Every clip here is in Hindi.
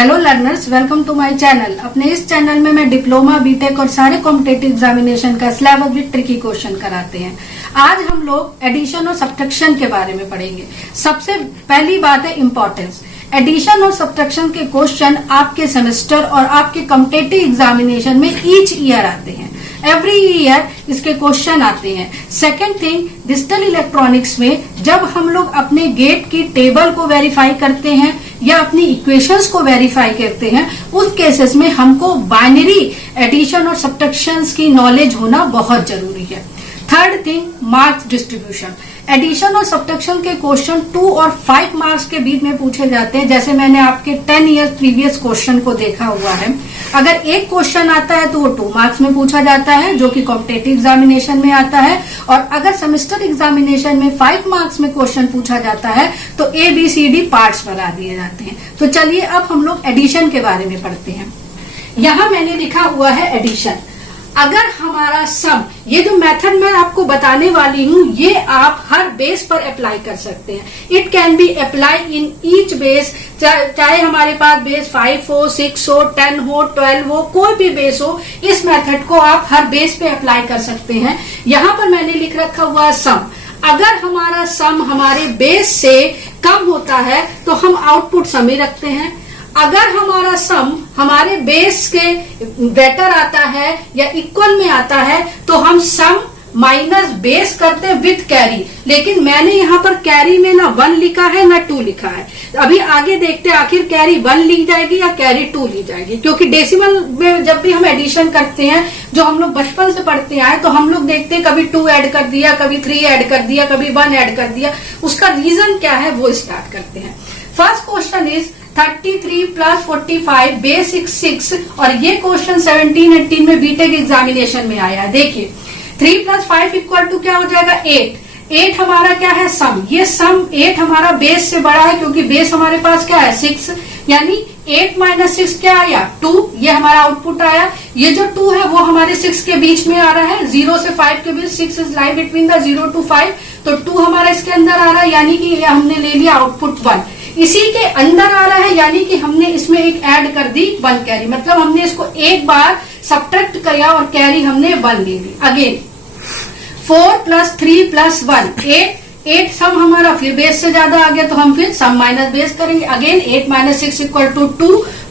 Hello learners, welcome to my channel. अपने इस चैनल में मैं डिप्लोमा, बीटेक और सारे कॉम्पिटेटिव एग्जामिनेशन का सिलेबस विद ट्रिकी क्वेश्चन कराते हैं। आज हम लोग एडिशन और सब्ट्रैक्शन के बारे में पढ़ेंगे। सबसे पहली बात है इम्पोर्टेंस। एडिशन और सब्ट्रैक्शन के क्वेश्चन आपके सेमेस्टर और आपके कॉम्पिटेटिव एग्जामिनेशन में ईच ईयर आते हैं। एवरी ईयर इसके क्वेश्चन आते हैं। सेकेंड थिंग, डिजिटल इलेक्ट्रॉनिक्स में जब हम लोग अपने गेट की टेबल को वेरीफाई करते हैं या अपनी इक्वेशंस को वेरीफाई करते हैं, उस केसेस में हमको बाइनरी एडिशन और सब्ट्रैक्शन की नॉलेज होना बहुत जरूरी है। Third thing, marks distribution. Addition और सब्ट्रैक्शन के क्वेश्चन 2 और 5 मार्क्स के बीच में पूछे जाते हैं। जैसे मैंने आपके 10 ईयर्स प्रीवियस क्वेश्चन को देखा हुआ है। अगर एक क्वेश्चन आता है तो वो 2 मार्क्स में पूछा जाता है, जो कि कॉम्पिटेटिव एग्जामिनेशन में आता है। और अगर सेमेस्टर एग्जामिनेशन में 5 मार्क्स में क्वेश्चन पूछा जाता है तो ABCD पार्ट्स बना दिए जाते हैं। तो चलिए अब हम लोग एडिशन के बारे में पढ़ते हैं। यहां मैंने लिखा हुआ है एडिशन। अगर हमारा सम, ये जो मेथड मैं आपको बताने वाली हूँ, ये आप हर बेस पर अप्लाई कर सकते हैं। It can be apply in each base, चाहे हमारे पास बेस 5 हो, 6 हो, 10 हो, 12 हो, कोई भी बेस हो, इस मेथड को आप हर बेस पे अप्लाई कर सकते हैं। यहाँ पर मैंने लिख रखा हुआ है सम। अगर हमारा सम हमारे बेस से कम होता है तो हम आउटपुट सम ही रखते हैं। अगर हमारा सम हमारे बेस के बेटर आता है या इक्वल में आता है तो हम सम माइनस बेस करते हैं विथ कैरी। लेकिन मैंने यहाँ पर कैरी में ना 1 लिखा है ना 2 लिखा है। अभी आगे देखते हैं आखिर कैरी 1 ली जाएगी या कैरी 2 ली जाएगी। क्योंकि डेसिमल में जब भी हम एडिशन करते हैं, जो हम लोग बचपन से पढ़ते आए, तो हम लोग देखते हैं कभी 2 ऐड कर दिया, कभी 3 ऐड कर दिया, कभी 1 ऐड कर दिया। उसका रीजन क्या है वो स्टार्ट करते हैं। First question is 33 plus 45 base 6 और ये क्वेश्चन 17-18 में बीटेक एग्जामिनेशन में आया है। देखिए 3 प्लस 5 इक्वल टू क्या हो जाएगा 8। 8 हमारा क्या है सम। ये सम 8 हमारा बेस से बड़ा है क्योंकि बेस हमारे पास क्या है 6, यानी 8 माइनस 6 क्या आया 2। ये हमारा आउटपुट आया। ये जो 2 है वो हमारे 6 के बीच में आ रहा है, 0 से 5 के बीच। 6 is lie between the 0 to 5, तो 2 हमारा इसके अंदर आ रहा है, यानी कि ये हमने ले लिया आउटपुट 1। इसी के अंदर आ रहा है, यानी कि हमने इसमें एक ऐड कर दी 1 कैरी। मतलब हमने इसको एक बार सब्ट्रैक्ट किया और कैरी हमने 1 ले ली। अगेन 4 प्लस 3 प्लस 1 8 सम हमारा फिर बेस से ज्यादा आ गया तो हम फिर सम माइनस बेस करेंगे। अगेन 8 माइनस 6 इक्वल टू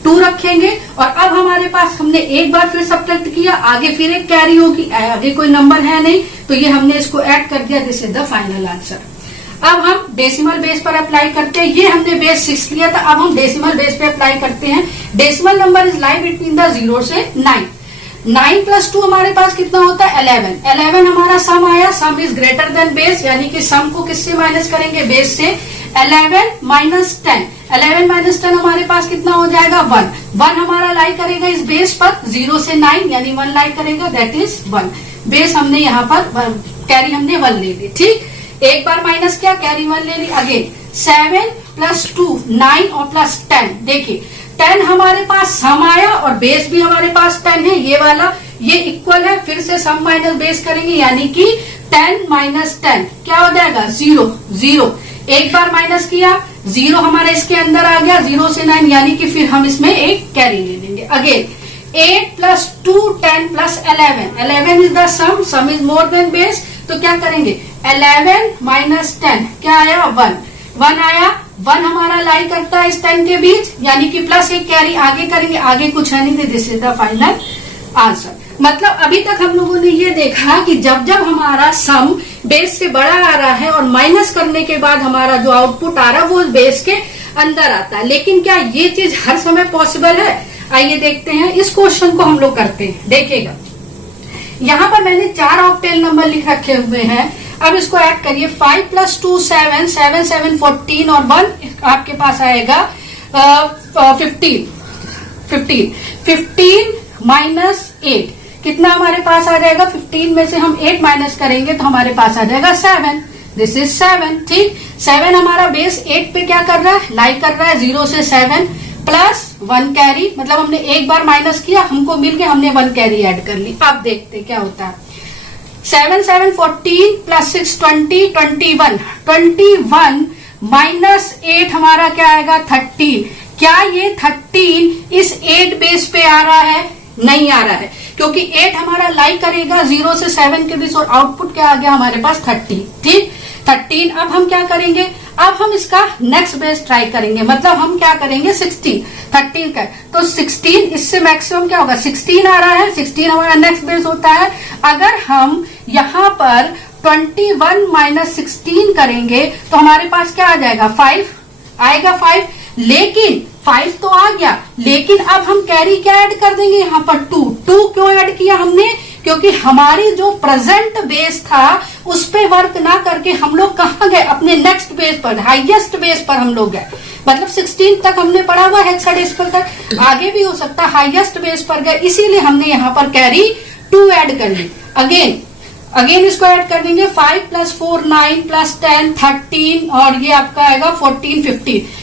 2 रखेंगे। और अब हमारे पास हमने एक बार फिर सब्ट्रैक्ट किया, आगे फिर एक कैरी होगी, आगे कोई नंबर है नहीं तो ये हमने इसको ऐड कर दिया। This is the final answer. अब हम डेसिमल बेस पर अप्लाई करते हैं। ये हमने बेस 6 लिया था, अब हम डेसिमल बेस पे अप्लाई करते हैं। Decimal number is lie between the 0 से 9। 9 प्लस 2 हमारे पास कितना होता है 11। 11 हमारा सम आया। सम इज ग्रेटर देन बेस, यानी कि सम को किससे माइनस करेंगे बेस से। 11 माइनस 10, 11 माइनस 10 हमारे पास कितना हो जाएगा 1। 1 हमारा लाई करेगा इस बेस पर 0 से 9, यानी 1 लाई करेगा, दैट इज 1। बेस हमने यहाँ पर कैरी हमने 1 ले ली। ठीक, एक बार माइनस किया, कैरी 1 ले ली। अगेन 7 प्लस 2 9 और प्लस 10। देखिए 10 हमारे पास सम आया और बेस भी हमारे पास 10 है। ये वाला ये इक्वल है, फिर से सम माइनस बेस करेंगे, यानी कि 10 माइनस 10 क्या हो जाएगा 0। एक बार माइनस किया, 0 हमारे इसके अंदर आ गया 0 से 9, यानी कि फिर हम इसमें एक कैरी ले लेंगे। Again 8 plus 2 10 plus 11 is the sum is more than base, तो क्या करेंगे 11 माइनस 10 क्या आया 1 आया। 1 हमारा लाई करता है इस 10 के बीच, यानी कि प्लस एक कैरी आगे करेंगे, आगे कुछ है नहीं। This is the final answer. मतलब अभी तक हम लोगों ने ये देखा कि जब जब हमारा सम बेस से बड़ा आ रहा है और माइनस करने के बाद हमारा जो आउटपुट आ रहा है वो बेस के अंदर आता है। लेकिन क्या ये चीज हर समय पॉसिबल है? आइए देखते हैं। इस क्वेश्चन को हम लोग करते हैं। देखिएगा यहाँ पर मैंने 4 ऑक्टेल नंबर लिख रखे हुए हैं। अब इसको ऐड करिए। 5 प्लस 2 7, 7 7 14 और 1 आपके पास आएगा 15 माइनस 8 कितना हमारे पास आ जाएगा। 15 में से हम 8 माइनस करेंगे तो हमारे पास आ जाएगा 7। This is 7। ठीक, 7 हमारा बेस 8 पे क्या कर रहा है लाई कर रहा है 0 से 7 प्लस 1 कैरी। मतलब हमने एक बार माइनस किया, हमको मिल गया, हमने 1 कैरी ऐड कर ली। अब देखते क्या होता है। 7 7 14 प्लस 6 20 21 माइनस 8 हमारा क्या आएगा 13। क्या ये 13 इस 8 बेस पे आ रहा है? नहीं आ रहा है, क्योंकि 8 हमारा लाई करेगा 0 से 7 के बीच, और आउटपुट क्या आ गया हमारे पास 30। ठीक, 13। अब हम क्या करेंगे, अब हम इसका नेक्स्ट बेस ट्राई करेंगे, मतलब हम क्या करेंगे 16, 13 का, तो 16 इससे मैक्सिमम क्या होगा, 16 आ रहा है, 16 हमारा नेक्स्ट बेस होता है। अगर हम यहाँ पर 21 माइनस 16 करेंगे तो हमारे पास क्या आ जाएगा, 5 आएगा, 5। लेकिन 5 तो आ गया, लेकिन अब हम कैरी क्या ऐड कर देंगे यहाँ पर, 2 क्यों ऐड किया हमने, क्योंकि हमारी जो प्रेजेंट बेस था उस पे वर्क ना करके हम लोग कहाँ गए, अपने नेक्स्ट बेस पर, हाईएस्ट बेस पर हम लोग गए। मतलब 16 तक हमने पढ़ा हुआ है हेक्साडेसिमल तक, आगे भी हो सकता है, हाईएस्ट बेस पर गए, इसीलिए हमने यहाँ पर कैरी 2 ऐड कर ली। अगेन इसको ऐड कर देंगे, 5 प्लस 4 9 प्लस 10 13, और ये आपका आएगा 14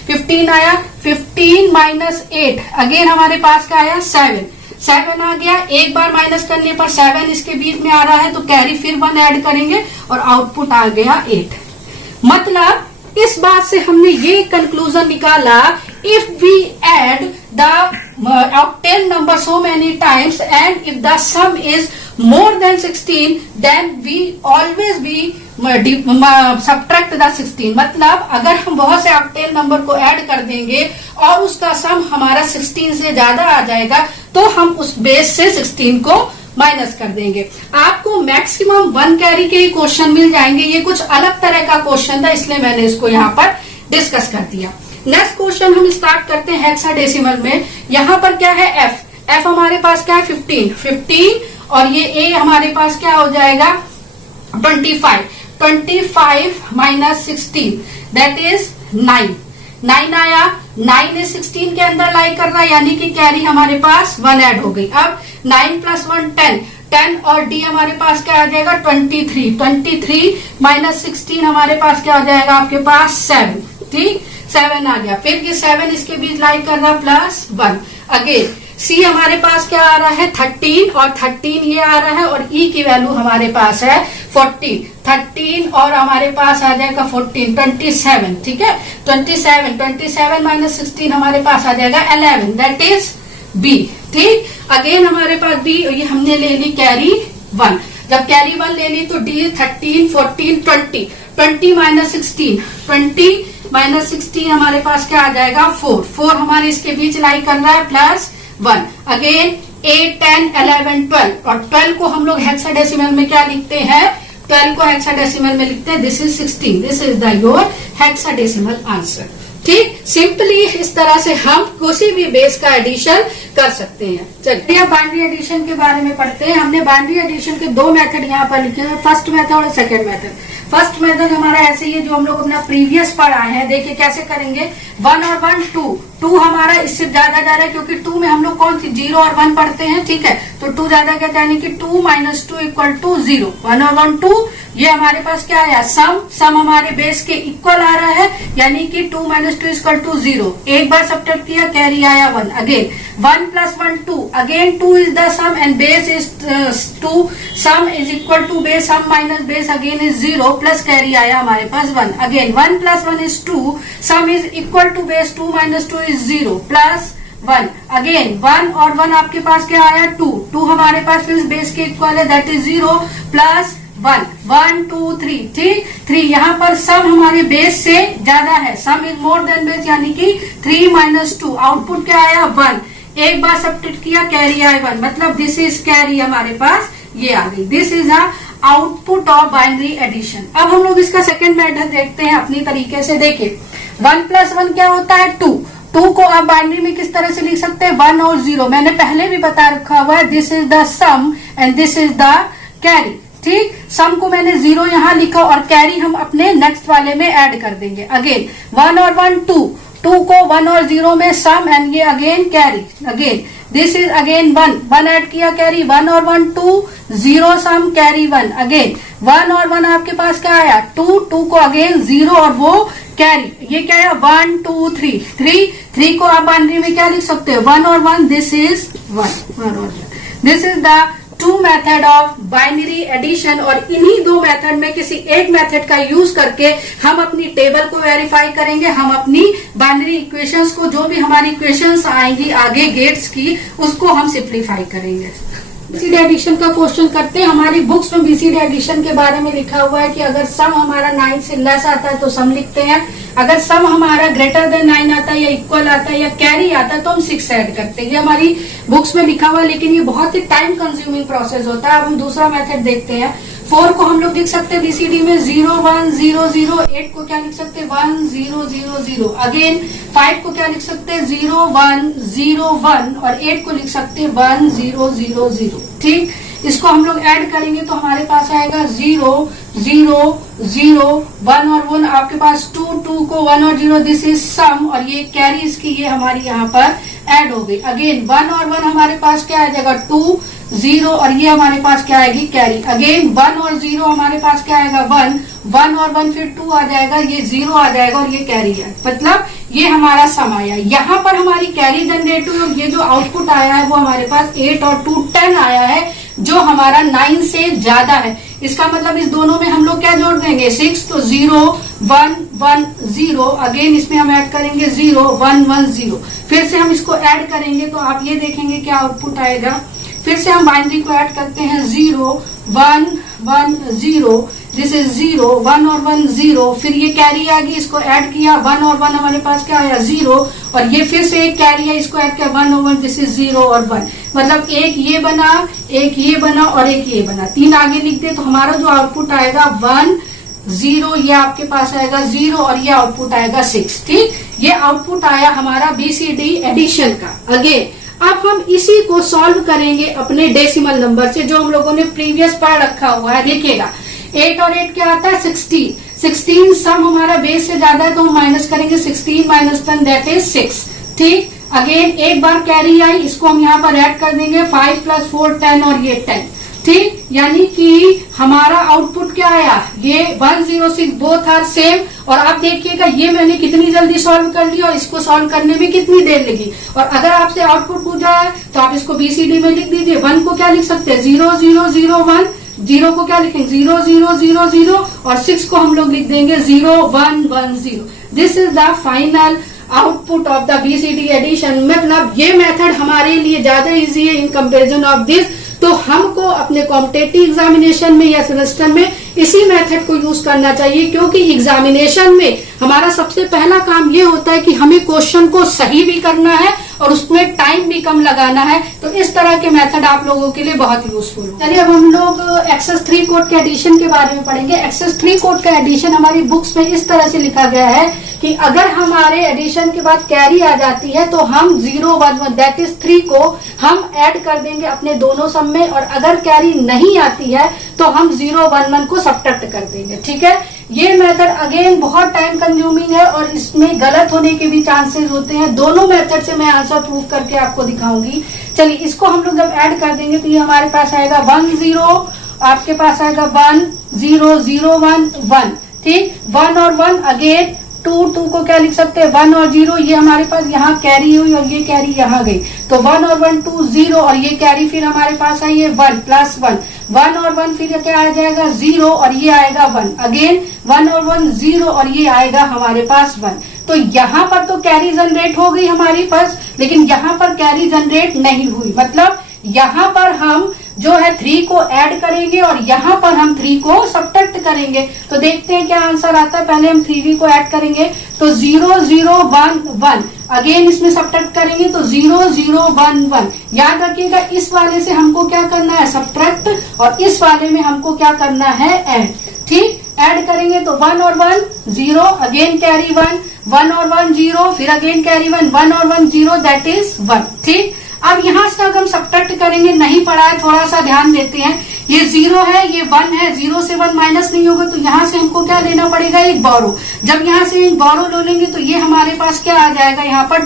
15 आया। 15 माइनस 8 अगेन हमारे पास क्या आया, 7 आ गया। एक बार माइनस करने पर 7 इसके बीच में आ रहा है, तो कैरी फिर 1 ऐड करेंगे और आउटपुट आ गया 8। मतलब इस बात से हमने ये कंक्लूजन निकाला, if we add the octane number so many times and if the sum is more than 16 then we always be subtract the 16। मतलब अगर हम बहुत से ऑक्टेन नंबर को ऐड कर देंगे और उसका सम हमारा 16 से ज्यादा आ जाएगा, तो हम उस बेस से 16 को माइनस कर देंगे। आपको मैक्सिमम 1 कैरी के ही क्वेश्चन मिल जाएंगे, ये कुछ अलग तरह का क्वेश्चन था, इसलिए मैंने इसको यहाँ पर डिस्कस कर दिया। नेक्स्ट क्वेश्चन हम स्टार्ट करते हैं हेक्साडेसिमल में। यहाँ पर क्या है, एफ हमारे पास क्या है 15, और ये ए हमारे पास क्या हो जाएगा 25 माइनस 16 दैट इज 9 आया। 9 इस 16 के अंदर लाई कर रहा है, यानी कि कैरी हमारे पास 1 ऐड हो गई। अब 9 प्लस 1 10 और डी हमारे पास क्या आ जाएगा 23 माइनस 16 हमारे पास क्या हो जाएगा आपके पास 7। ठीक, 7 आ गया। फिर ये 7 इसके बीच लाई कर रहा प्लस 1। अगेन सी हमारे पास क्या आ रहा है 13, और 13 ये आ रहा है, और ई की वैल्यू हमारे पास है 14। 13 और हमारे पास आ जाएगा 14 27। ठीक है, 27 माइनस 16 हमारे पास आ जाएगा 11 दैट इज बी। ठीक, अगेन हमारे पास बी, ये हमने ले ली कैरी 1। जब कैरी 1 ले ली तो डी 13 14 20 माइनस 16 हमारे पास क्या आ जाएगा 4 हमारे इसके बीच लाई कर रहा है प्लस 1। अगेन 8 10 11 12, और 12 को हम लोग हेक्साडेसिमल में क्या लिखते हैं, 12 को हेक्साडेसिमल में लिखते हैं this is 16, this is the your hexadecimal answer. ठीक, सिंपली इस तरह से हम किसी भी बेस का एडिशन कर सकते हैं। चलिए अब बाइनरी एडिशन के बारे में पढ़ते हैं। हमने बाइनरी एडिशन के 2 मेथड यहाँ पर लिखे हैं, फर्स्ट मेथड और सेकंड मेथड। फर्स्ट मेथड हमारा ऐसे ही है जो हम लोग अपना प्रीवियस पढ़ा है। देखिए कैसे करेंगे, 1 और 1 2 हमारा इससे ज्यादा जा रहा है, क्योंकि 2 में हम लोग कौन सी 0 और 1 पढ़ते हैं। ठीक है, तो 2 ज्यादा क्या, यानी कि 2 माइनस 2 इक्वल टू 0। 1 और 1 2, ये हमारे पास क्या आया सम हमारे बेस के इक्वल आ रहा है, यानी कि 2 माइनस 2 इक्वल टू 0। एक बार सब्ट्रैक्ट किया, कैरी आया 1। Again 1 plus 1 2, again 2 is the sum and base is 2, sum is equal to base, sum minus base again is 0 plus carry आया हमारे पास 1। Again 1 plus 1 is 2, sum is equal to base 2 minus 2 is 0 plus 1। Again 1 और 1 आपके पास क्या आया 2 हमारे पास फिर बेस के इक्वल है दैट इज 0 प्लस 1 2 3। ठीक, 3 यहाँ पर सम हमारे बेस से ज्यादा है, सम इज मोर देन बेस, यानी कि 3 माइनस 2। आउटपुट क्या आया 1। एक बार सब्ट्रैक्ट किया, कैरी आया 1, मतलब दिस इज कैरी हमारे पास ये आ गई। This is a output of binary addition. अब हम लोग इसका सेकंड मेथड देखते हैं अपनी तरीके से। देखिए 1 प्लस 1 क्या होता है 2 को आप बाइनरी में किस तरह से लिख सकते हैं 1 और 0। मैंने पहले भी बता रखा हुआ है, this is the sum and this is the carry. ठीक, सम को मैंने 0 यहाँ लिखा और कैरी हम अपने नेक्स्ट वाले में ऐड कर देंगे। अगेन 1 और 1 2 को 1 और 0 में सम एंड ये again carry. Again this is again 1 add किया, कैरी 1 और 1 2 0 सम कैरी 1। अगेन 1 और 1 आपके पास क्या आया 2 को अगेन 0 और वो कैरी। ये क्या है 1 2 3 को आप बाइनरी में क्या लिख सकते हैं 1 और 1, this is 1 this is the 2 two method of binary addition, और इन्हीं दो मेथड में किसी एक मेथड का यूज करके हम अपनी टेबल को वेरीफाई करेंगे, हम अपनी बाइनरी इक्वेशंस को, जो भी हमारी इक्वेशंस आएंगी आगे गेट्स की, उसको हम सिंप्लीफाई करेंगे। बीसीडी एडिशन का क्वेश्चन करते हैं। हमारी बुक्स में बीसीडी एडिशन के बारे में लिखा हुआ है कि अगर सम हमारा 9 से लेस आता है तो सम लिखते हैं, अगर सम हमारा ग्रेटर देन 9 आता है या इक्वल आता है या कैरी आता है तो हम 6 ऐड करते हैं। ये हमारी बुक्स में लिखा हुआ है, लेकिन ये बहुत ही टाइम कंज्यूमिंग प्रोसेस होता है। अब हम दूसरा मेथड देखते हैं। 4 को हम लोग लिख सकते हैं बीसीडी में 0 1 0 0, 8 को क्या लिख सकते हैं 1 0 0 0, अगेन 5 को क्या लिख सकते हैं 0 1 0 1, और 8 को लिख सकते हैं 1 0 0 0। ठीक, इसको हम लोग ऐड करेंगे तो हमारे पास आएगा 0 0 0 1 और 1, आपके पास 2 2 को 1 और 0, दिस इज सम, और ये कैरी इसकी ये हमारी यहाँ पर ऐड हो गई। अगेन 1 और 1 हमारे पास क्या आ जाएगा 2 0, और ये हमारे पास क्या आएगी कैरी। अगेन 1 और 0 हमारे पास क्या आएगा 1 1 और 1 फिर 2 आ जाएगा, ये 0 आ जाएगा और ये कैरी है, मतलब ये हमारा सम आया। यहाँ पर हमारी कैरी जनरेट हुई और ये जो आउटपुट आया है वो हमारे पास 8 और 2 10 आया है, जो हमारा 9 से ज्यादा है। इसका मतलब इस दोनों में हम लोग क्या जोड़ देंगे 6, तो 0 1 1 0, अगेन इसमें हम ऐड करेंगे 0 1 1 0, फिर से हम इसको ऐड करेंगे तो आप ये देखेंगे क्या आउटपुट आएगा। फिर से हम बाइनरी को ऐड करते हैं 0 1 1 0, दिस इज 0 1 और 1 0, फिर ये कैरी आ गई, इसको ऐड किया 1 और 1 हमारे पास क्या आया 0, और ये फिर से एक कैरी है, इसको ऐड किया 1 और 1, दिस इज 0 और 1, मतलब एक ये बना, एक ये बना और एक ये बना, 3 आगे लिख दे तो हमारा जो आउटपुट आएगा 1 0, ये आपके पास आएगा 0 और ये आउटपुट आएगा 6। ठीक, ये आउटपुट आया हमारा बीसीडी एडिशन का। अगेन अब हम इसी को सॉल्व करेंगे अपने डेसिमल नंबर से, जो हम लोगों ने प्रीवियस पढ़ रखा हुआ है। देखिएगा 8 और 8 क्या आता है 16 सम हमारा बेस से ज्यादा है तो हम माइनस करेंगे 16 माइनस 10 दैट इज 6। ठीक, अगेन एक बार कैरी आई, इसको हम यहाँ पर ऐड कर देंगे 5 + 4 10 और ये 10। ठीक, यानी कि हमारा आउटपुट क्या आया, ये 106 बोथ आर सेम। और आप देखिएगा ये मैंने कितनी जल्दी सॉल्व कर लिया और इसको सॉल्व करने में कितनी देर लगी। और अगर आपसे आउटपुट पूछा है तो आप इसको बीसीडी में लिख दीजिए। 1 को क्या लिख सकते हैं 0 0 0 1, 0 को क्या लिखेंगे 0 0 0 0, और 6 को हम लोग लिख देंगे 0 1 1 0। This is the final output of the BCD addition. मतलब ये मेथड हमारे लिए ज्यादा इजी है इन कंपेरिजन ऑफ दिस, तो हमको अपने कॉम्पिटिटिव एग्जामिनेशन में या सेमेस्टर में इसी मेथड को यूज करना चाहिए, क्योंकि एग्जामिनेशन में हमारा सबसे पहला काम ये होता है कि हमें क्वेश्चन को सही भी करना है और उसमें टाइम भी कम लगाना है। तो इस तरह के मेथड आप लोगों के लिए बहुत यूजफुल है। चलिए अब हम लोग एक्सेस 3 कोड के एडिशन के बारे में पढ़ेंगे। एक्सेस 3 कोड का एडिशन हमारी बुक्स में इस तरह से लिखा गया है कि अगर हमारे एडिशन के बाद कैरी आ जाती है तो हम 0 1 1 दैट इज 3 को हम ऐड कर देंगे अपने दोनों सम में, और अगर कैरी नहीं आती है तो हम 0 1 1 को सब्ट्रैक्ट कर देंगे। ठीक है, ये मेथड अगेन बहुत टाइम कंज्यूमिंग है और इसमें गलत होने के भी चांसेस होते हैं। दोनों मेथड से मैं आंसर प्रूव करके आपको दिखाऊंगी। चलिए इसको हम लोग जब ऐड कर देंगे तो ये हमारे पास आएगा 1 0, आपके पास आएगा 1 0 0 1 1। ठीक, 1 और 1 अगेन 2 2 को क्या लिख सकते हैं 1 और 0, ये हमारे पास यहाँ कैरी हुई और ये कैरी यहाँ गई, तो 1 और 1 2 0, और ये कैरी फिर हमारे पास आई है 1 + 1, 1 और 1 फिर क्या आ जाएगा 0 और ये आएगा 1, अगेन 1 और 1 0 और ये आएगा हमारे पास 1। तो यहाँ पर तो कैरी जनरेट हो गई हमारे पास, लेकिन यहाँ पर कैरी जनरेट नहीं हुई। मतलब यहाँ पर हम जो है 3 को ऐड करेंगे और यहाँ पर हम 3 को सब्ट्रैक्ट करेंगे। तो देखते हैं क्या आंसर आता है। पहले हम 3 को ऐड करेंगे तो 0 0 1 1, अगेन इसमें सब्ट्रैक्ट करेंगे तो 0 0 1 1। याद रखिएगा इस वाले से हमको क्या करना है सब्ट्रैक्ट, और इस वाले में हमको क्या करना है ऐड। ठीक, ऐड करेंगे तो 1 और 1 0, अगेन कैरी 1, 1 और 1 0, फिर अगेन कैरी 1, 1 और 1 0 दैट इज 1। ठीक, अब यहाँ से अगर हम सब्ट्रैक्ट करेंगे, नहीं पढ़ा है थोड़ा सा ध्यान देते हैं, ये 0 है ये 1 है, 0 से 1 माइनस नहीं होगा तो यहाँ से हमको क्या लेना पड़ेगा एक बोरो। जब यहाँ से एक बोरो ले लेंगे तो ये हमारे पास क्या आ जाएगा यहाँ पर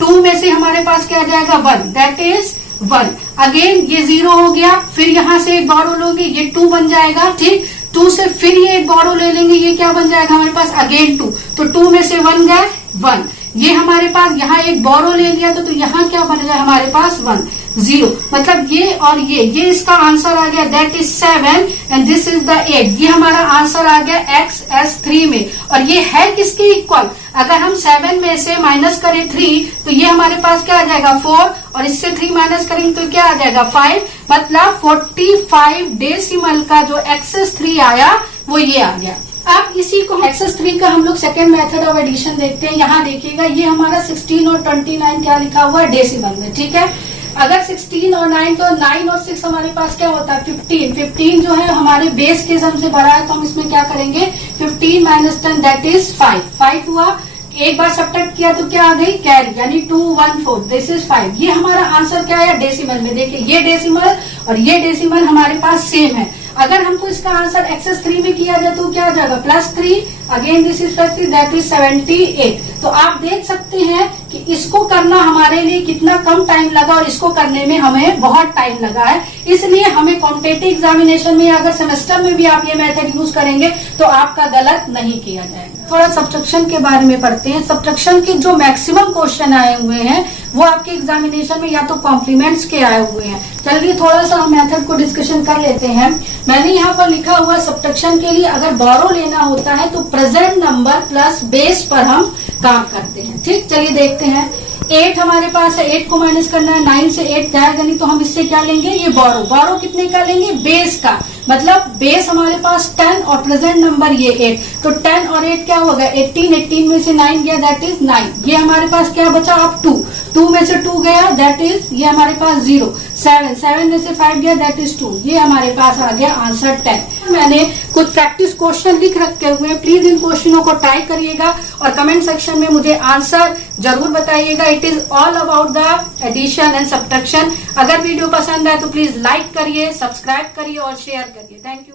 2 में से हमारे पास क्या आ जाएगा 1 दैट इज 1। अगेन ये 0 हो गया, फिर यहाँ से एक बोरो लोगे ये 2 बन जाएगा। ठीक, 2 से फिर ये एक बोरो ले लेंगे, ये क्या बन जाएगा हमारे पास अगेन 2, तो 2 में से 1 गए 1। ये हमारे पास यहाँ एक बोरो ले लिया तो यहाँ क्या बनेगा हमारे पास 1 0, मतलब ये और ये इसका आंसर आ गया, that is 7 and this is the 8। ये हमारा आंसर आ गया XS3 में। और ये है किसके इक्वल? अगर हम 7 में से माइनस करें 3 तो ये हमारे पास क्या आ जाएगा 4, और इससे 3 माइनस करेंगे तो क्या आ जाएगा 5, मतलब 45 डेसिमल का जो XS3 आया वो ये आ गया। अब इसी को XS3 का हम लोग सेकेंड मेथड ऑफ एडिशन देखते हैं। यहाँ देखिएगा ये हमारा 16 और 29 क्या लिखा हुआ है डेसिमल में, ठीक है। अगर 16 और 9 तो 9 और 6 हमारे पास क्या होता है 15 जो है हमारे बेस के सम से बड़ा है, तो हम इसमें क्या करेंगे 15 माइनस 10 दैट इज 5 हुआ। एक बार सब्ट्रैक्ट किया तो क्या आ गई कैरी, यानी 214 दिस इज 5। ये हमारा आंसर क्या है डेसिमल में। देखिए ये डेसिमल और ये डेसिमल हमारे पास सेम है। अगर हमको इसका आंसर XS3 में किया जाए तो क्या आ जाएगा +3, again this is +3 that is 78। तो आप देख सकते हैं कि इसको करना हमारे लिए कितना कम टाइम लगा और इसको करने में हमें बहुत टाइम लगा है। इसलिए हमें कॉम्पिटिटिव एग्जामिनेशन में अगर सेमेस्टर में भी आप ये मेथड यूज करेंगे तो आपका गलत नहीं किया जाएगा। थोड़ा सब्ट्रैक्शन के बारे में पढ़ते हैं। सब्ट्रैक्शन के जो मैक्सिमम क्वेश्चन आए हुए हैं वो आपके एग्जामिनेशन में या तो कॉम्प्लीमेंट्स के आए हुए हैं। चलिए थोड़ा सा हम मेथड को डिस्कशन कर लेते हैं। मैंने यहाँ पर लिखा हुआ सब्ट्रैक्शन के लिए अगर बोरो लेना होता है तो प्रेजेंट नंबर प्लस बेस पर हम काम करते हैं, ठीक। चलिए देखते हैं। 8 हमारे पास है, 8 को माइनस करना है, 9 से 8 जाएगा नहीं तो हम इससे क्या लेंगे ये बोरो कितने का लेंगे बेस का, मतलब बेस हमारे पास 10 और प्रेजेंट नंबर ये 8, तो 10 और 8 क्या होगा 18 में से 9 गया दैट इज 9। ये हमारे पास क्या बचा अब 2 में से 2 गया दैट इज ये हमारे पास 0, 7 में से 5 गया दैट इज 2। ये हमारे पास आ गया आंसर 10। मैंने कुछ प्रैक्टिस क्वेश्चन लिख रखे हुए हैं, प्लीज इन क्वेश्चनों को ट्राई करिएगा और कमेंट सेक्शन में मुझे आंसर जरूर बताइएगा। It is all about the addition and subtraction. अगर वीडियो पसंद आए तो प्लीज लाइक करिए, सब्सक्राइब करिए और शेयर करिए। Thank you.